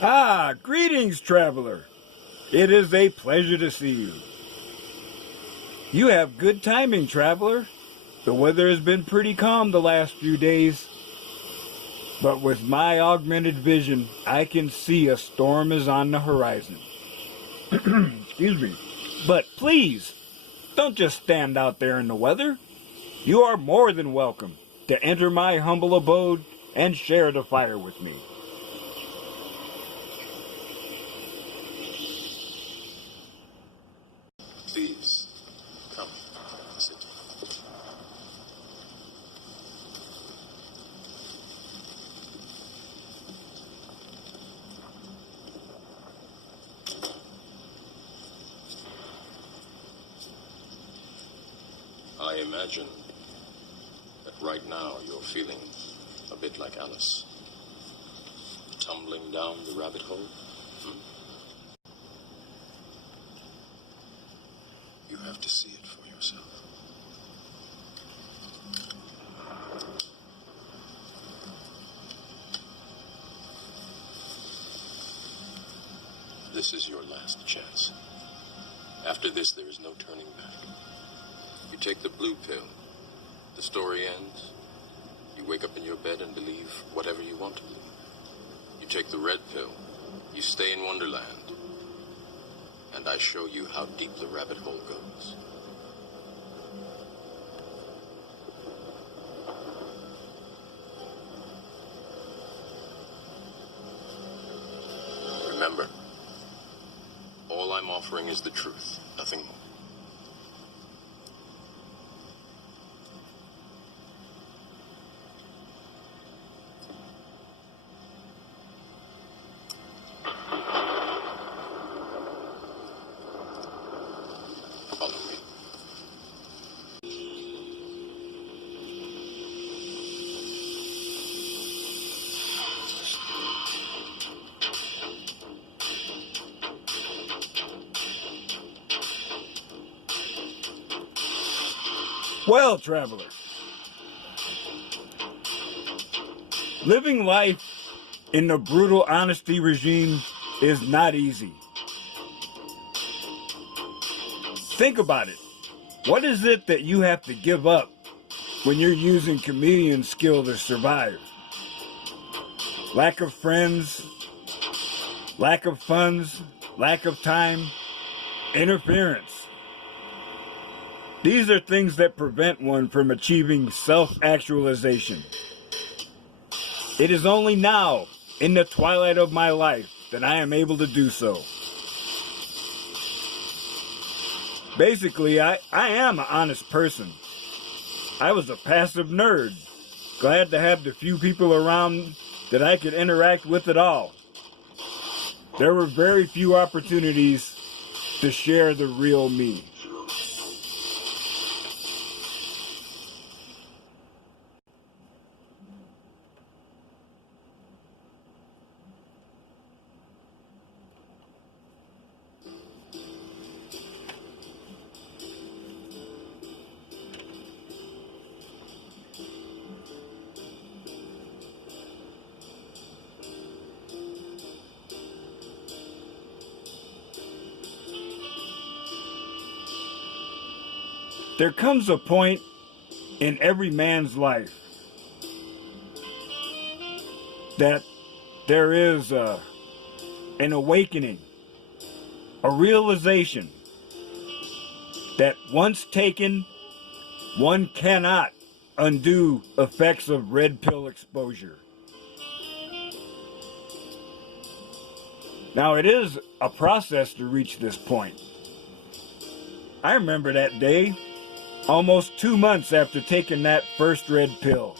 Ah, greetings, traveler. It is a pleasure to see you. You have good timing, traveler. The weather has been pretty calm the last few days. But with my augmented vision, I can see a storm is on the horizon. Excuse me. But please, don't just stand out there in the weather. You are more than welcome to enter my humble abode and share the fire with me. Please, come, sit. I imagine that right now you're feeling a bit like Alice. Tumbling down the rabbit hole. You have to see it for yourself. This is your last chance. After this, there is no turning back. You take the blue pill. The story ends. You wake up in your bed and believe whatever you want to believe. You take the red pill. You stay in Wonderland. And I show you how deep the rabbit hole goes. Remember, all I'm offering is the truth, nothing more. Follow me. Well, traveler, living life in the brutal honesty regime is not easy. Think about it. What is it that you have to give up when you're using chameleon skill to survive? Lack of friends, lack of funds, lack of time, interference. These are things that prevent one from achieving self-actualization. It is only now, in the twilight of my life, that I am able to do so. Basically, I am an honest person. I was a passive nerd, glad to have the few people around that I could interact with at all. There were very few opportunities to share the real me. There comes a point in every man's life that there is an awakening, a realization that once taken, one cannot undo effects of red pill exposure. Now, it is a process to reach this point. I remember that day, almost 2 months after taking that first red pill.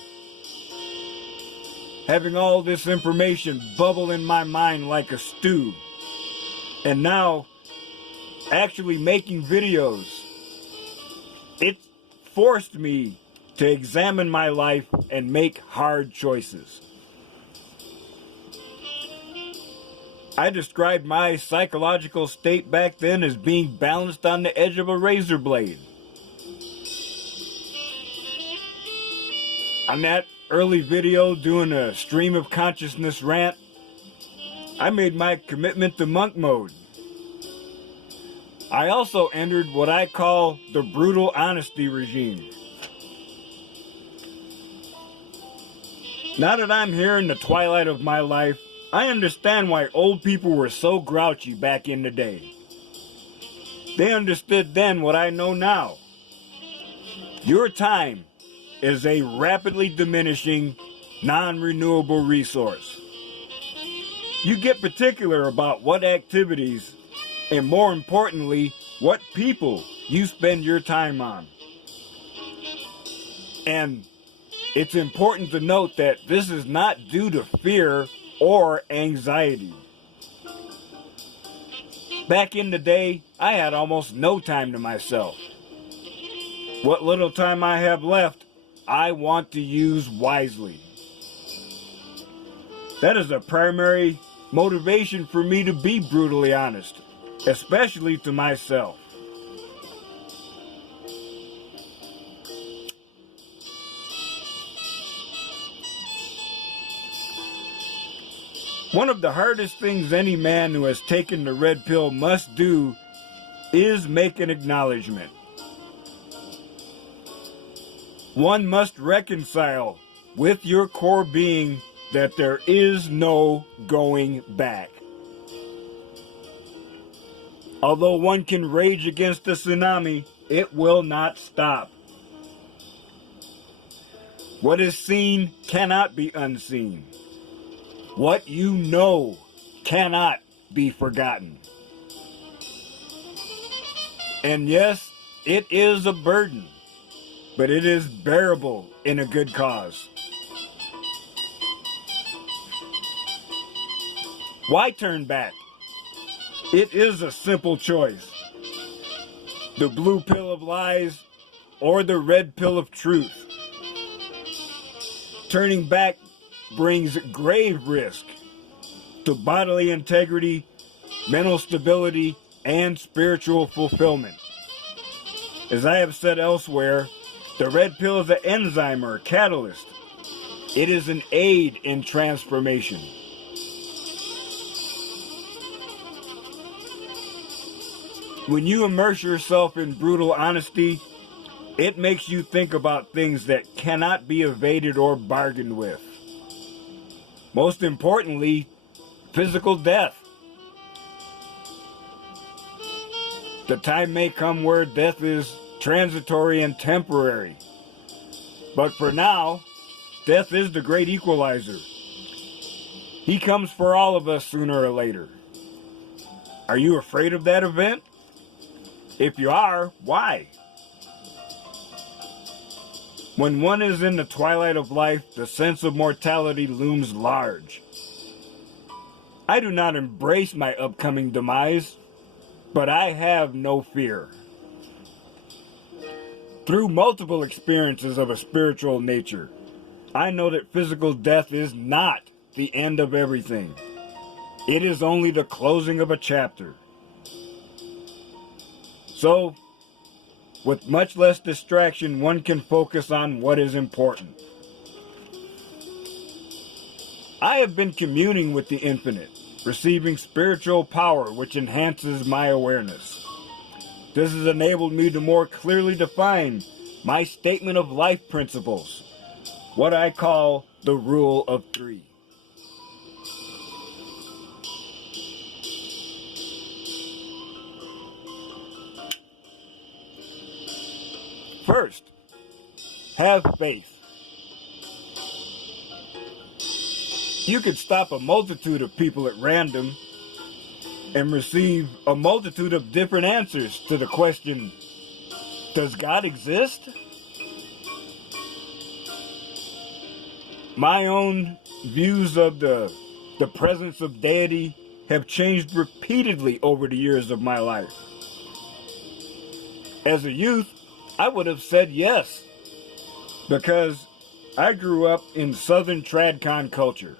Having all this information bubble in my mind like a stew. And now, actually making videos. It forced me to examine my life and make hard choices. I described my psychological state back then as being balanced on the edge of a razor blade. On that early video doing a stream of consciousness rant, I made my commitment to monk mode. I also entered what I call the brutal honesty regime. Now that I'm here in the twilight of my life, I understand why old people were so grouchy back in the day. They understood then what I know now. Your time is a rapidly diminishing, non-renewable resource. You get particular about what activities, and more importantly, what people you spend your time on. And it's important to note that this is not due to fear or anxiety. Back in the day, I had almost no time to myself. What little time I have left, I want to use wisely. That is a primary motivation for me to be brutally honest, especially to myself. One of the hardest things any man who has taken the red pill must do is make an acknowledgement. One must reconcile with your core being that there is no going back. Although one can rage against the tsunami, it will not stop. What is seen cannot be unseen. What you know cannot be forgotten. And yes, it is a burden, but it is bearable in a good cause. Why turn back? It is a simple choice. The blue pill of lies or the red pill of truth. Turning back brings grave risk to bodily integrity, mental stability, and spiritual fulfillment. As I have said elsewhere, the red pill is an enzyme or a catalyst. It is an aid in transformation. When you immerse yourself in brutal honesty, it makes you think about things that cannot be evaded or bargained with. Most importantly, physical death. The time may come where death is transitory and temporary. But for now, death is the great equalizer. He comes for all of us sooner or later. Are you afraid of that event? If you are, why? When one is in the twilight of life, the sense of mortality looms large. I do not embrace my upcoming demise, but I have no fear. Through multiple experiences of a spiritual nature, I know that physical death is not the end of everything. It is only the closing of a chapter. So, with much less distraction, one can focus on what is important. I have been communing with the infinite, receiving spiritual power which enhances my awareness. This has enabled me to more clearly define my statement of life principles, what I call the Rule of Three. First, have faith. You could stop a multitude of people at random and receive a multitude of different answers to the question, does God exist? My own views of the presence of deity have changed repeatedly over the years of my life. As a youth, I would have said yes, because I grew up in Southern Tradcon culture.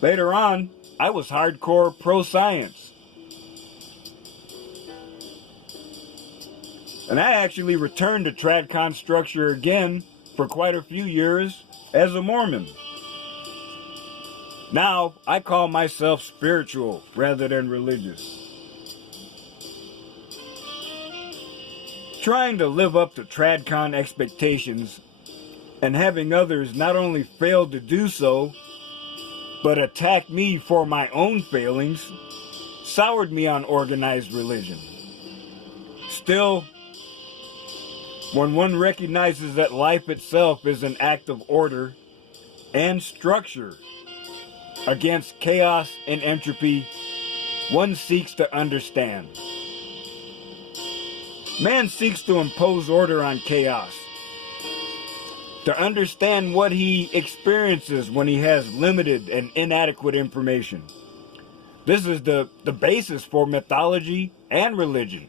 Later on, I was hardcore pro-science. And I actually returned to Tradcon structure again for quite a few years as a Mormon. Now, I call myself spiritual rather than religious. Trying to live up to TradCon expectations and having others not only fail to do so, but attack me for my own failings, soured me on organized religion. Still, when one recognizes that life itself is an act of order and structure against chaos and entropy, one seeks to understand. Man seeks to impose order on chaos, to understand what he experiences when he has limited and inadequate information. This is the basis for mythology and religion.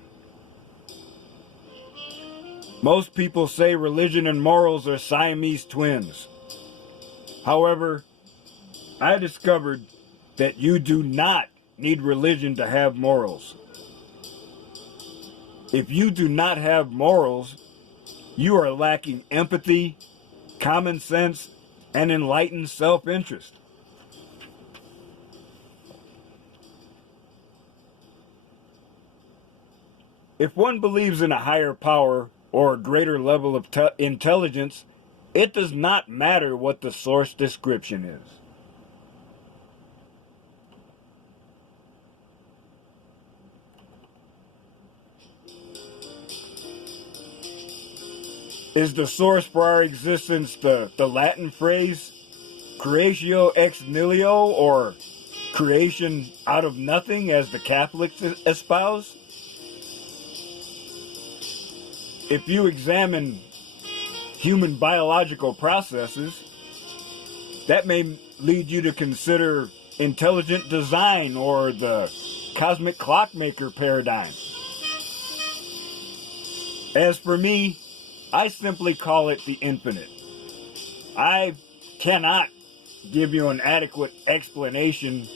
Most people say religion and morals are Siamese twins. However, I discovered that you do not need religion to have morals. If you do not have morals, you are lacking empathy, common sense, and enlightened self-interest. If one believes in a higher power or a greater level of intelligence, it does not matter what the source description is. Is the source for our existence the Latin phrase creatio ex nihilo, or creation out of nothing, as the Catholics espouse? If you examine human biological processes, that may lead you to consider intelligent design or the cosmic clockmaker paradigm. As for me, I simply call it the infinite. I cannot give you an adequate explanation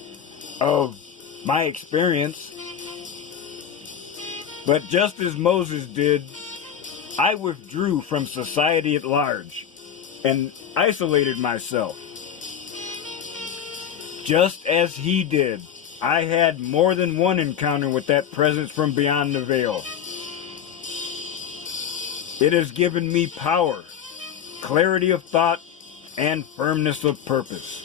of my experience, but just as Moses did, I withdrew from society at large and isolated myself. Just as he did, I had more than one encounter with that presence from beyond the veil. It has given me power, clarity of thought, and firmness of purpose.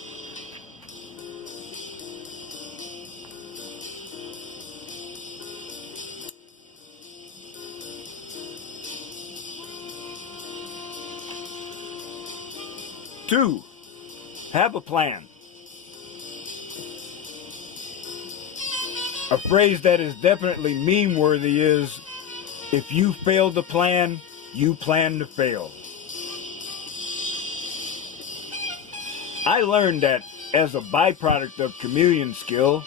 Two, have a plan. A phrase that is definitely meme-worthy is, if you fail to plan, you plan to fail. I learned that as a byproduct of chameleon skill,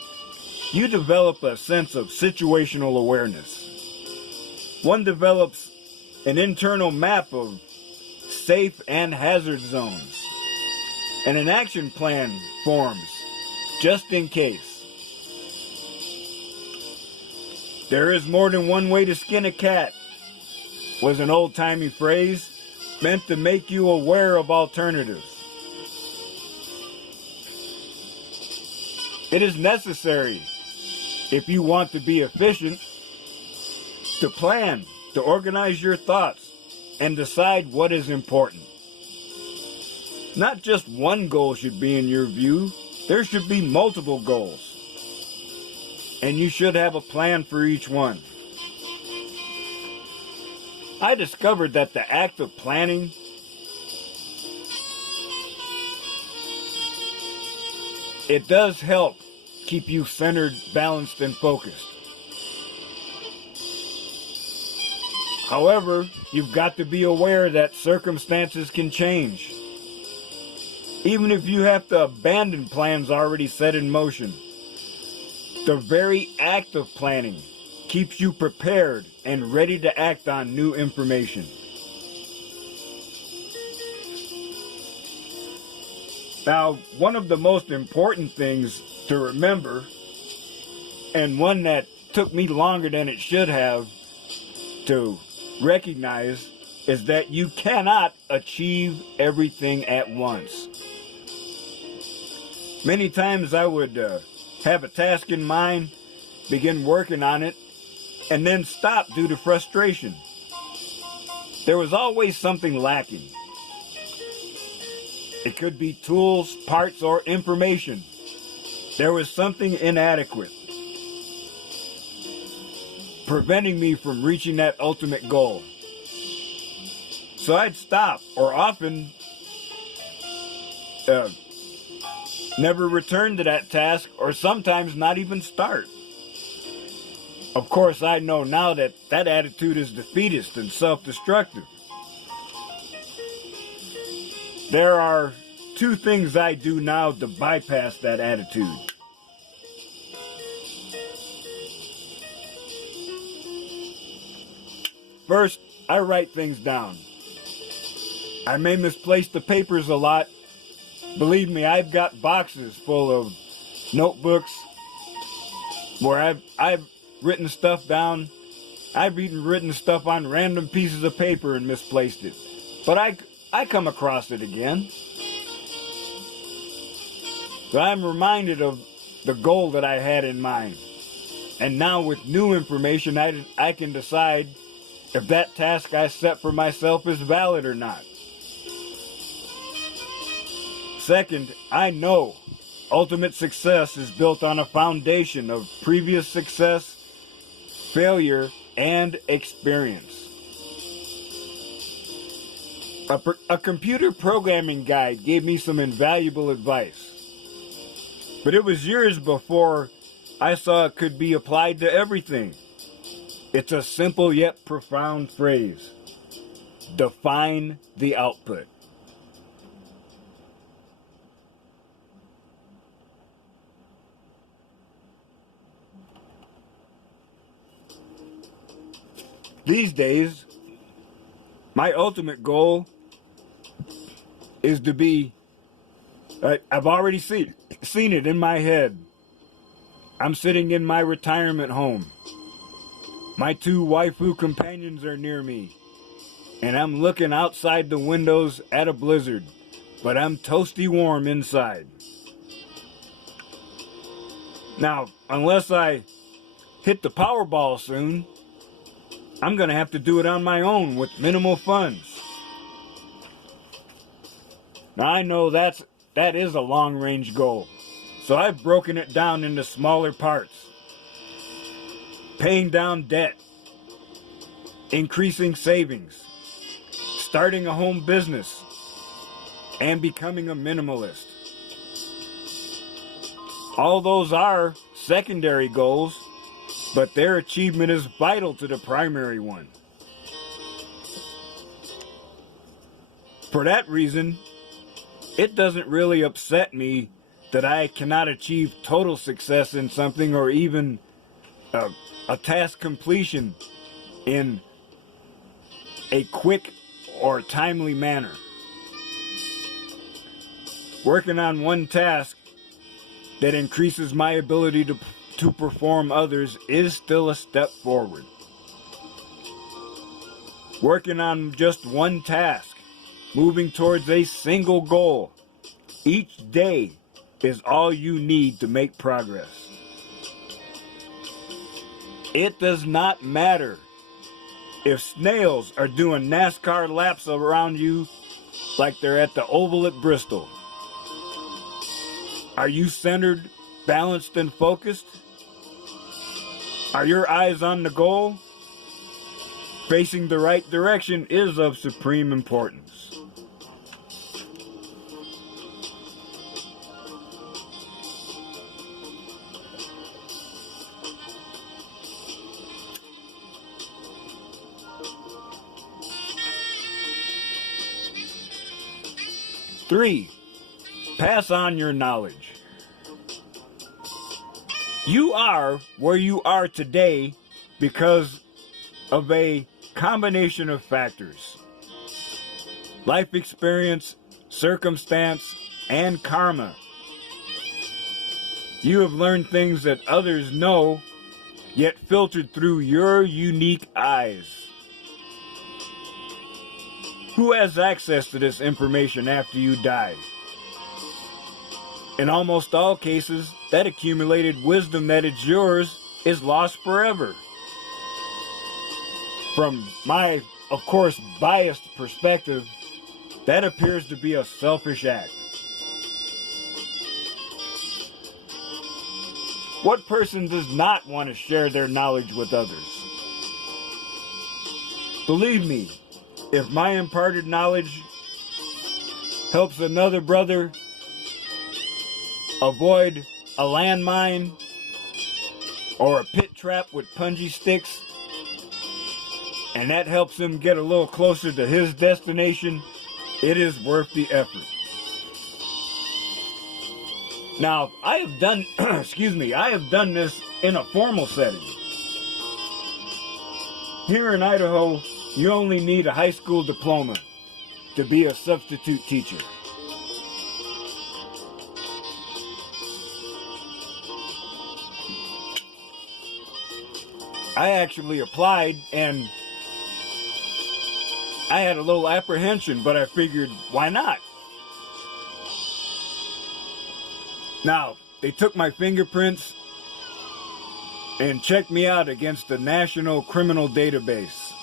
you develop a sense of situational awareness. One develops an internal map of safe and hazard zones, and an action plan forms just in case. There is more than one way to skin a cat was an old-timey phrase meant to make you aware of alternatives. It is necessary, if you want to be efficient, to plan, to organize your thoughts, and decide what is important. Not just one goal should be in your view, there should be multiple goals. And you should have a plan for each one. I discovered that the act of planning it does help keep you centered, balanced, and focused. However, you've got to be aware that circumstances can change. Even if you have to abandon plans already set in motion, the very act of planning keeps you prepared and ready to act on new information. Now, one of the most important things to remember, and one that took me longer than it should have to recognize, is that you cannot achieve everything at once. Many times I would have a task in mind, begin working on it, and then stop due to frustration. There was always something lacking. It could be tools, parts, or information. There was something inadequate, preventing me from reaching that ultimate goal. So I'd stop, or often never return to that task, or sometimes not even start. Of course, I know now that that attitude is defeatist and self-destructive. There are two things I do now to bypass that attitude. First, I write things down. I may misplace the papers a lot. Believe me, I've got boxes full of notebooks where I've written stuff down. I've even written stuff on random pieces of paper and misplaced it. But I come across it again. So I'm reminded of the goal that I had in mind. And now with new information, I can decide if that task I set for myself is valid or not. Second, I know ultimate success is built on a foundation of previous success, failure, and experience. A computer programming guide gave me some invaluable advice, but it was years before I saw it could be applied to everything. It's a simple yet profound phrase. Define the output. These days, my ultimate goal is to be, I've already seen it in my head. I'm sitting in my retirement home. My two waifu companions are near me, and I'm looking outside the windows at a blizzard, but I'm toasty warm inside. Now, unless I hit the Powerball soon, I'm going to have to do it on my own with minimal funds. Now, I know that is a long-range goal, so I've broken it down into smaller parts. Paying down debt, increasing savings, starting a home business, and becoming a minimalist. All those are secondary goals, but their achievement is vital to the primary one. For that reason, it doesn't really upset me that I cannot achieve total success in something or even a task completion in a quick or timely manner. Working on one task that increases my ability to perform others is still a step forward. Working on just one task, moving towards a single goal, each day is all you need to make progress. It does not matter if snails are doing NASCAR laps around you like they're at the Oval at Bristol. Are you centered, balanced, and focused? Are your eyes on the goal? Facing the right direction is of supreme importance. Three, pass on your knowledge. You are where you are today because of a combination of factors. Life experience, circumstance, and karma. You have learned things that others know, yet filtered through your unique eyes. Who has access to this information after you die? In almost all cases, that accumulated wisdom that is yours is lost forever. From my, of course, biased perspective, that appears to be a selfish act. What person does not want to share their knowledge with others? Believe me, if my imparted knowledge helps another brother avoid a landmine or a pit trap with punji sticks, and that helps him get a little closer to his destination, it is worth the effort. Now, I have done, I have done this in a formal setting. Here in Idaho, you only need a high school diploma to be a substitute teacher. I actually applied and I had a little apprehension, but I figured, why not? Now, they took my fingerprints and checked me out against the National Criminal Database.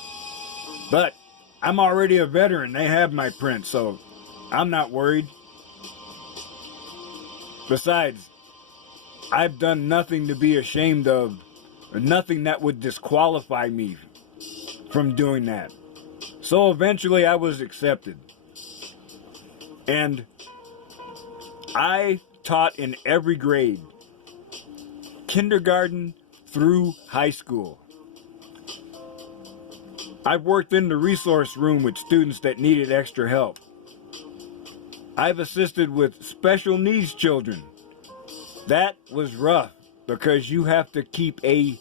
But I'm already a veteran. They have my print, so I'm not worried. Besides, I've done nothing to be ashamed of, or nothing that would disqualify me from doing that. So eventually I was accepted. And I taught in every grade, kindergarten through high school. I've worked in the resource room with students that needed extra help. I've assisted with special needs children. That was rough because you have to keep a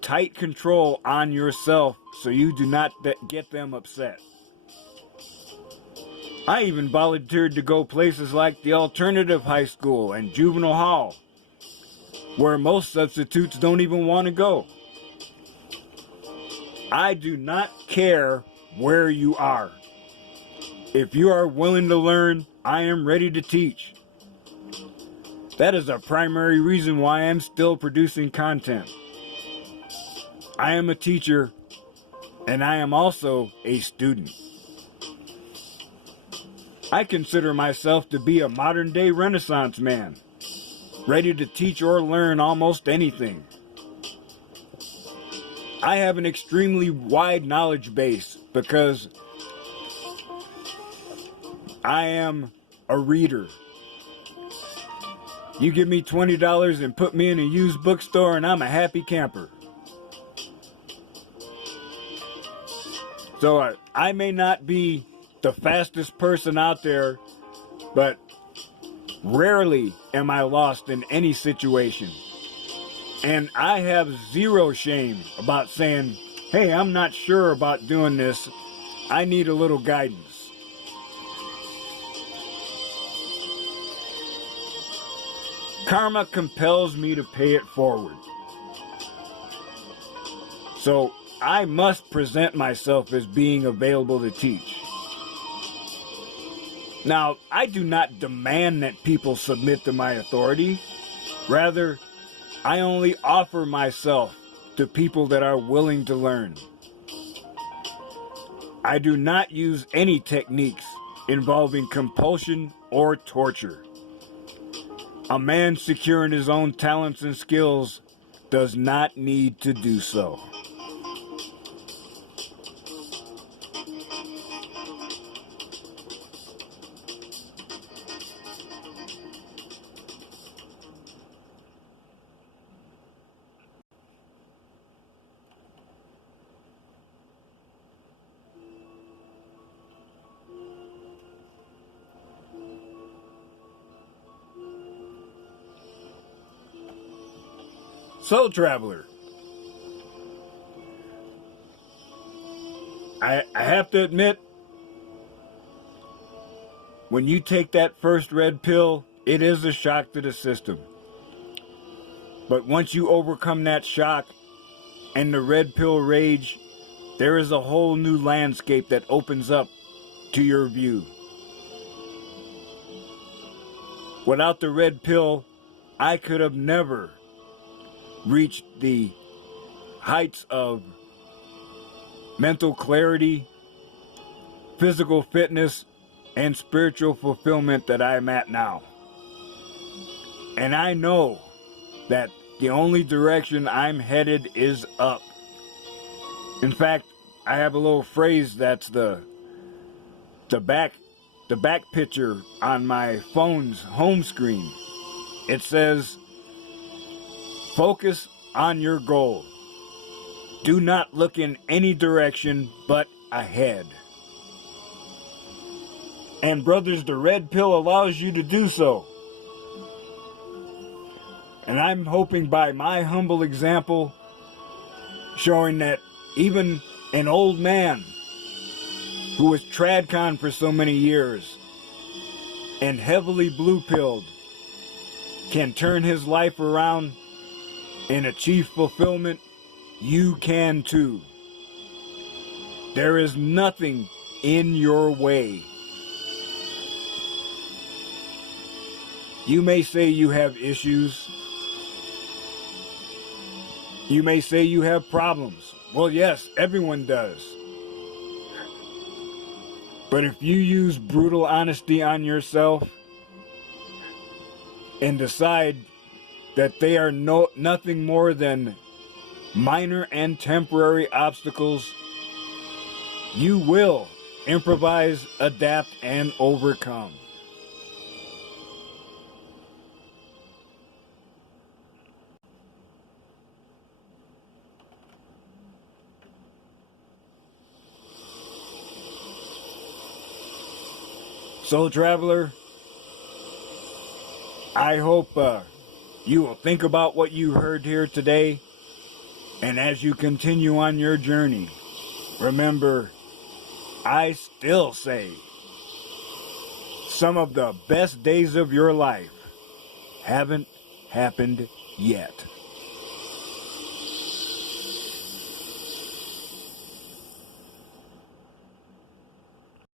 tight control on yourself so you do not get them upset. I even volunteered to go places like the alternative high school and juvenile hall, where most substitutes don't even want to go. I do not care where you are. If you are willing to learn, I am ready to teach. That is a primary reason why I'm still producing content. I am a teacher, and I am also a student. I consider myself to be a modern-day Renaissance man, ready to teach or learn almost anything. I have an extremely wide knowledge base because I am a reader. You give me $20 and put me in a used bookstore and I'm a happy camper. So I may not be the fastest person out there, but rarely am I lost in any situation. And I have zero shame about saying, hey, I'm not sure about doing this. I need a little guidance. Karma compels me to pay it forward. So I must present myself as being available to teach. Now, I do not demand that people submit to my authority. Rather, I only offer myself to people that are willing to learn. I do not use any techniques involving compulsion or torture. A man secure in his own talents and skills does not need to do so. So, traveler, I have to admit, when you take that first red pill, it is a shock to the system. But once you overcome that shock and the red pill rage, there is a whole new landscape that opens up to your view. Without the red pill, I could have never reached the heights of mental clarity, physical fitness, and spiritual fulfillment that I'm at now. And I know that the only direction I'm headed is up. In fact, I have a little phrase that's the back picture on my phone's home screen. It says, "Focus on your goal. Do not look in any direction but ahead." And brothers, the red pill allows you to do so. And I'm hoping by my humble example, showing that even an old man who was TradCon for so many years and heavily blue-pilled can turn his life around and achieve fulfillment, you can too. There is nothing in your way. You may say you have issues. You may say you have problems. Well, yes, everyone does. But if you use brutal honesty on yourself and decide that they are nothing more than minor and temporary obstacles, you will improvise, adapt, and overcome. So, traveler, I hope you will think about what you heard here today, and as you continue on your journey, remember, I still say, some of the best days of your life haven't happened yet.